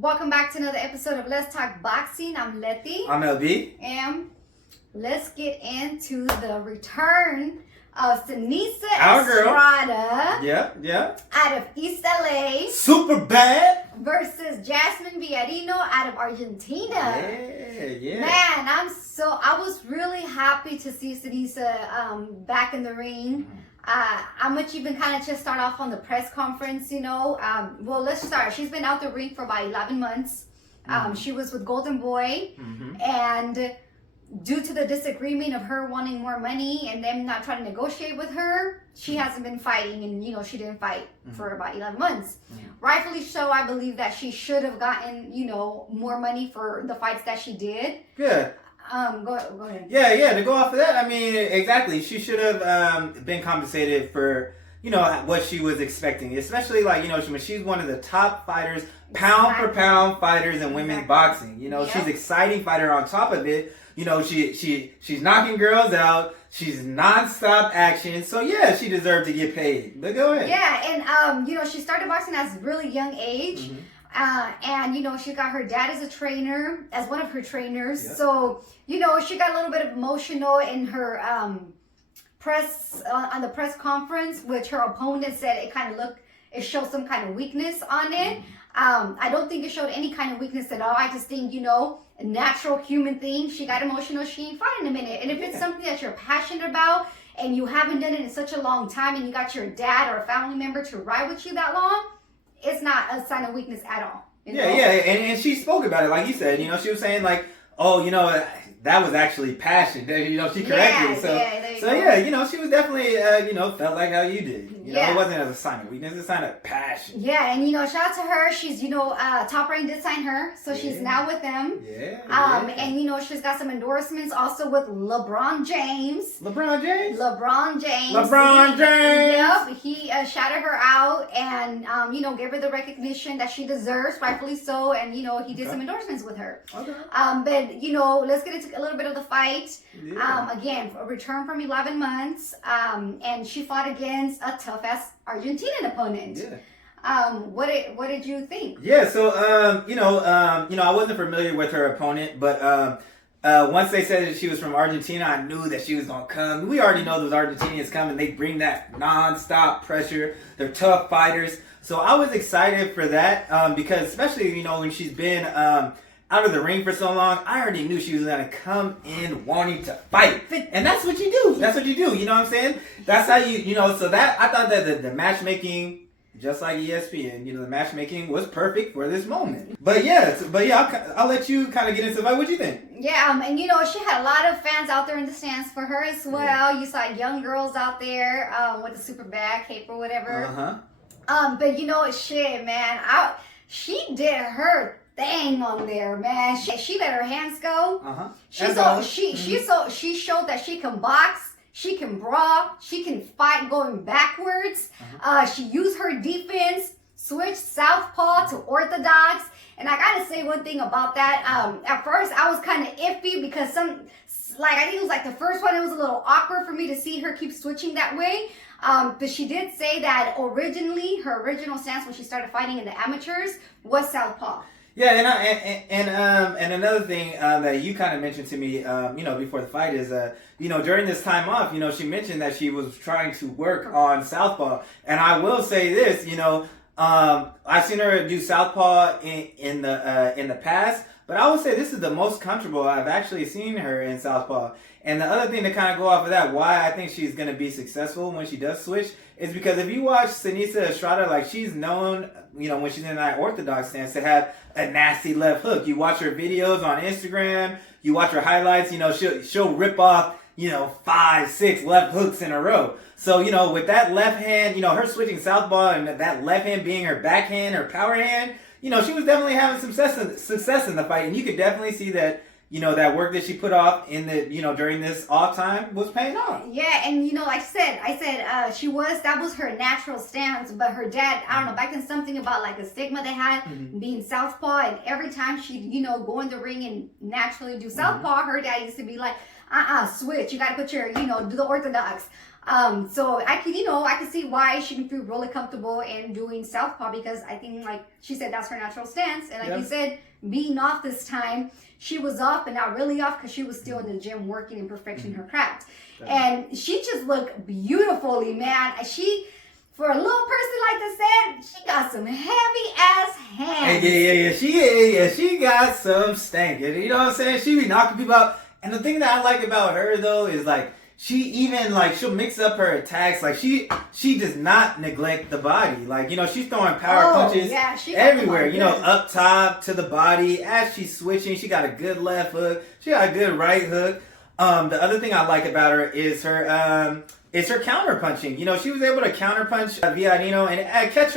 Welcome back to another episode of Let's Talk Boxing. I'm Leti. I'm LB. And let's get into the return of Seniesa Our girl. Estrada. Yeah. Out of East LA. Super bad. Versus Jazmin Villarino out of Argentina. Yeah. Man, I was really happy to see Seniesa back in the ring. I'm gonna even kind of just start off on the press conference, well, let's start. She's been out the ring for about 11 months. She was with Golden Boy, and due to the disagreement of her wanting more money and them not trying to negotiate with her, she hasn't been fighting, and she didn't fight for about 11 months. Rightfully so. I believe that she should have gotten more money for the fights that she did. Good. Go ahead. Yeah. To go off of that, I mean, exactly. She should have been compensated for what she was expecting, especially when she's one of the top fighters, pound for pound fighters in women's boxing. She's an exciting fighter. On top of it, she's knocking girls out. She's non-stop action. So yeah, she deserved to get paid. But go ahead. Yeah, and she started boxing at a really young age. And she got her dad as a trainer, as one of her trainers. Yep. So she got a little bit of emotional in her press on the press conference, which her opponent said it showed some kind of weakness on it. I don't think it showed any kind of weakness at all. I just think a natural human thing. She got emotional. She ain't fighting in a minute. And if it's something that you're passionate about and you haven't done it in such a long time, and you got your dad or a family member to ride with you that long, it's not a sign of weakness at all. Yeah, and she spoke about it, like you said. She was saying that was actually passion. She corrected it. She was definitely felt like how you did. It wasn't as a sign of weakness, it's a sign of passion. Yeah, and shout out to her. She's Top Rank did sign her, so she's now with them. And she's got some endorsements also with LeBron James. LeBron James. Yep, he shouted her out and gave her the recognition that she deserves, rightfully so. And he did some endorsements with her. Okay. But let's get into a little bit of the fight. Again, a return from 11 months. And she fought against a tough-ass Argentinian opponent. What did you think? Yeah, so I wasn't familiar with her opponent, but once they said that she was from Argentina, I knew that she was gonna come. We already know those Argentinians come and they bring that non-stop pressure. They're tough fighters, so I was excited for that because especially when she's been out of the ring for so long, I already knew she was gonna come in wanting to fight, and that's what you do. You know what I'm saying? That's how So that I thought that the matchmaking, just like ESPN, the matchmaking was perfect for this moment. But I'll let you kind of get into it. What do you think? Yeah, and she had a lot of fans out there in the stands for her as well. Yeah. You saw young girls out there with the super bag cape or whatever. But shit, man, she did her thing on there, man. She let her hands go. She showed that she can box, she can brawl, she can fight going backwards. She used her defense, switched southpaw to orthodox. And I gotta say one thing about that. At first I was kind of iffy because I think it was the first one, it was a little awkward for me to see her keep switching that way. But she did say that originally her original stance when she started fighting in the amateurs was southpaw. Yeah, and another thing that you kind of mentioned to me, before the fight is, during this time off, she mentioned that she was trying to work on southpaw, and I will say this, I've seen her do southpaw in the past, but I would say this is the most comfortable I've actually seen her in southpaw. And the other thing to kind of go off of that, why I think she's going to be successful when she does switch, is because if you watch Seniesa Estrada, she's known, when she's in that orthodox stance, to have a nasty left hook. You watch her videos on Instagram, you watch her highlights, she'll rip off, 5, 6 left hooks in a row. So, with that left hand, her switching southpaw and that left hand being her backhand, her power hand, she was definitely having some success in the fight. And you could definitely see that, that work that she put off in the, during this off time was paying off. Yeah, and like I said, that was her natural stance, but her dad, I don't know, back then something about the stigma they had being southpaw, and every time she'd, go in the ring and naturally do southpaw, her dad used to be like, switch, you gotta put your, do the orthodox. So I could see why she can feel really comfortable in doing southpaw, because I think, like she said, that's her natural stance. And like you said, being off this time, she was off, but not really off, because she was still in the gym working and perfecting her craft. And she just looked beautifully, man. For a little person like this, she got some heavy ass hands. She got some stank. You know what I'm saying? She be knocking people out. And the thing that I like about her though is like, she even like, she'll mix up her attacks. Like she does not neglect the body. Like, you know, she's throwing power punches everywhere. You know, up top to the body. As she's switching, she got a good left hook. She got a good right hook. The other thing I like about her is her counter punching. You know, she was able to counter punch Villarino and catch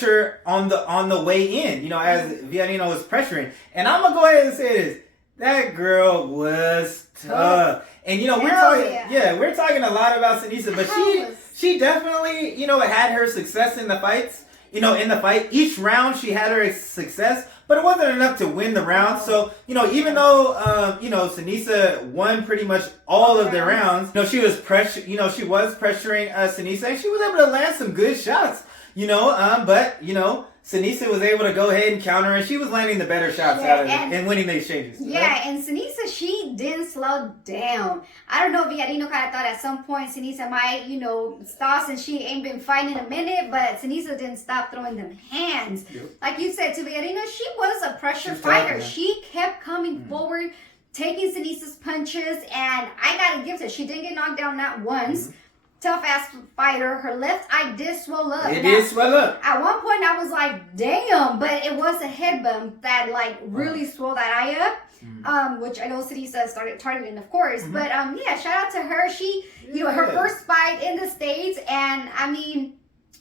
her on the way in. You know, as Villarino was pressuring. And I'm gonna go ahead and say this: that girl was tough. And you know, we're talking a lot about Seniesa, but she definitely, you know, had her success in the fights. You know, in the fight, each round she had her success, but it wasn't enough to win the round. So, you know, even though, you know, Seniesa won pretty much all of the rounds, you know, she was pressuring Seniesa, and she was able to land some good shots, you know, but, you know, Seniesa was able to go ahead and counter, and she was landing the better shots out of it and winning the exchanges. Yeah, right? And Seniesa, she didn't slow down. I don't know if Villarino kind of thought at some point Seniesa might, you know, stop, since she ain't been fighting a minute, but Seniesa didn't stop throwing them hands. Yep. Like you said to Villarino, she was a pressure fighter. Tough, she kept coming forward, taking Seniesa's punches, and I gotta give it to her. She didn't get knocked down not once. Tough ass fighter. Her left eye did swell up. It did swell up. At one point, I was like, "Damn!" But it was a head bump that like really swelled that eye up. Which I know Seniesa started targeting, of course. But yeah, shout out to her. She, you know, her first fight in the States, and I mean,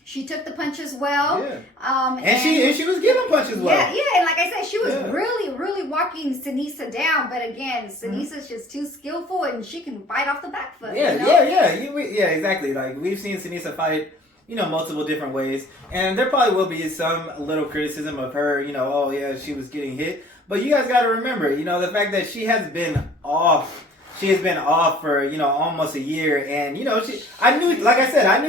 she took the punches well. Yeah. And she was giving punches well. Yeah, and like I said, she was really walking Seniesa down. But again, Seniesa's just too skillful, and she can fight off the back foot. Yeah, you know? Yeah, exactly. Like, we've seen Seniesa fight, you know, multiple different ways, and there probably will be some little criticism of her. You know, oh yeah, she was getting hit. But you guys got to remember, you know, the fact that she has been off. She has been off for, you know, almost a year, and you know, I knew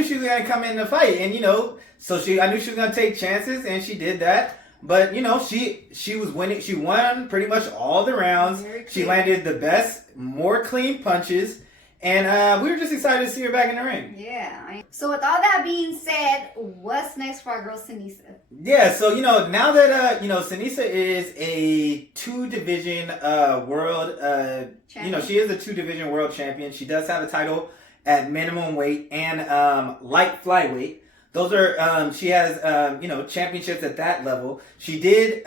she was gonna come in the fight, and you know, I knew she was gonna take chances, and she did that. But you know, she was winning. She won pretty much all the rounds. She landed the best, more clean punches, and we were just excited to see her back in the ring. Yeah. So with all that being said, what's next for our girl Seniesa? Yeah. So you know, now that you know, Seniesa is a 2-division world. You know, she is a 2-division world champion. She does have a title at minimum weight and light flyweight. Those are she has you know, championships at that level. She did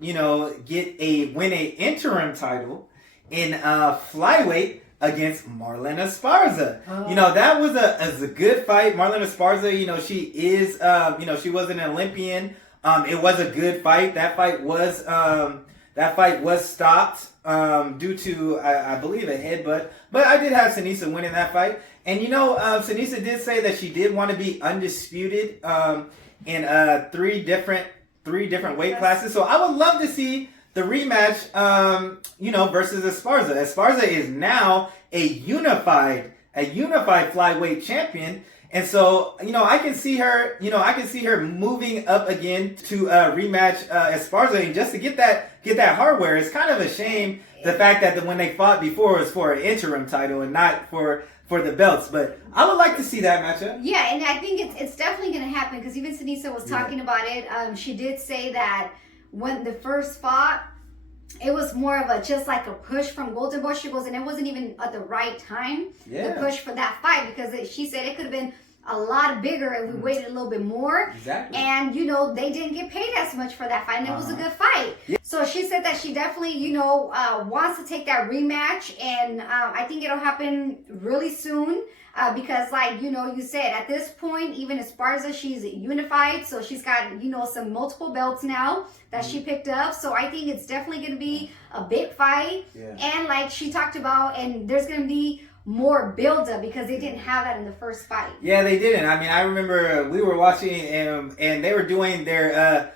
you know, win a interim title in flyweight against Marlen Esparza. You know, that was a good fight. Marlen Esparza, you know, she is you know, she was an Olympian. It was a good fight. That fight was stopped due to I believe a headbutt. But I did have Seniesa winning that fight. And you know, Seniesa did say that she did want to be undisputed in three different weight classes. So I would love to see the rematch, you know, versus Esparza. Esparza is now a unified flyweight champion. And so, you know, I can see her moving up again to rematch Esparza, and just to get that hardware. It's kind of a shame the fact that when they fought before, it was for an interim title and not for the belts. But I would like to see that matchup. Yeah, and I think it's definitely going to happen, because even Seniesa was talking about it. She did say that when the first fought, it was more of just like a push from Golden Boy. She goes, and it wasn't even at the right time to push for that fight, because she said it could have been a lot bigger if we waited a little bit more. Exactly. And, you know, they didn't get paid as much for that fight, and it was a good fight. Yeah. So she said that she definitely, you know, wants to take that rematch, and I think it'll happen really soon. Because, like, you know, you said, at this point, even Esparza, she's unified. So she's got, you know, some multiple belts now that she picked up. So I think it's definitely going to be a big fight. Yeah. And like she talked about, and there's going to be more build-up, because they didn't have that in the first fight. Yeah, they didn't. I mean, I remember we were watching, and they were doing a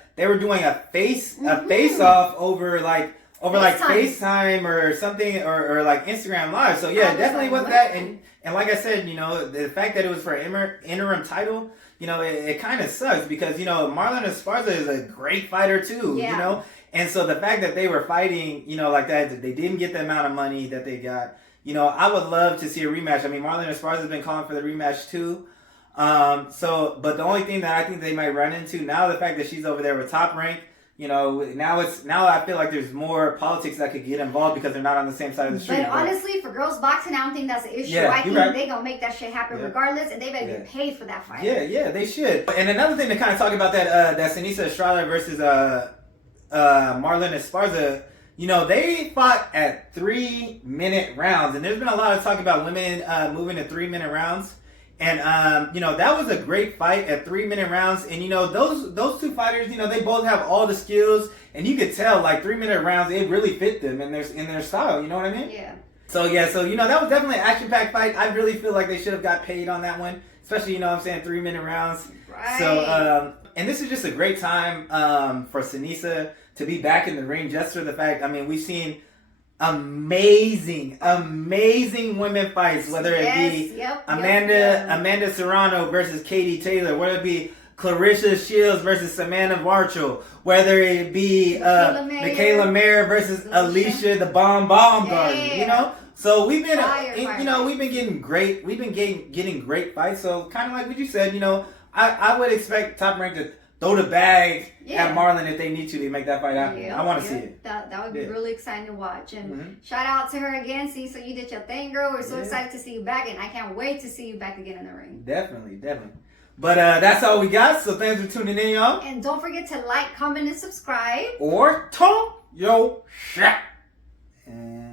face-off over, like, over like FaceTime or something, or like Instagram Live. So yeah, definitely was that. And like I said, the fact that it was for an interim title, it kind of sucks because Marlon Esparza is a great fighter too. And so the fact that they were fighting, like that they didn't get the amount of money that they got. I would love to see a rematch. I mean, Marlon Esparza has been calling for the rematch too. But the only thing that I think they might run into now, the fact that she's over there with Top Rank, now I feel like there's more politics that could get involved because they're not on the same side of the street. But honestly, for girls boxing, I don't think that's an issue. I think they're gonna make that shit happen regardless, and they better get paid for that fight. Yeah, they should. And another thing to kind of talk about that Seniesa Estrada versus Marlon Esparza. They fought at 3-minute rounds, and there's been a lot of talk about women moving to 3-minute rounds. And that was a great fight at 3-minute rounds. And those two fighters, they both have all the skills, and you could tell like 3-minute rounds, it really fit them in their style. You know what I mean? Yeah. So that was definitely an action-packed fight. I really feel like they should have got paid on that one, especially 3-minute rounds. Right. So and this is just a great time for Seniesa to be back in the ring, just for the fact. I mean, we've seen amazing women fights, whether it be Amanda Serrano versus Katie Taylor, whether it be Clarissa Shields versus Samantha Marshall, whether it be Michaela Mayer versus Alicia the Bomb Garden, So we've been we've been getting great fights. So kind of like what you said, I would expect Top Rank to throw the bag at Marlon if they need to make that fight happen. I want to see it. That would be really exciting to watch. And shout out to her again. See, so you did your thing, girl. We're so excited to see you back, and I can't wait to see you back again in the ring. Definitely. But that's all we got. So thanks for tuning in, y'all. And don't forget to like, comment, and subscribe. Or talk your shit. And